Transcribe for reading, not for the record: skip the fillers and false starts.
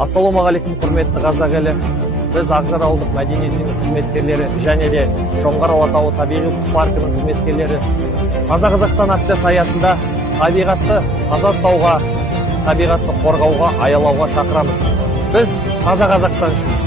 Ассалаумағалейкум, құрметті қазақ елі. Біз Ақжар ауылдық мәдениетінің қызметкерлері және де Жоңғар Алатауы табиғи паркінің қызметкерлері Таза Қазақстан акциясы аясында табиғатты таза ұстауға, табиғатты қорғауға, аялауға шақырамыз. Біз Таза Қазақстан үшін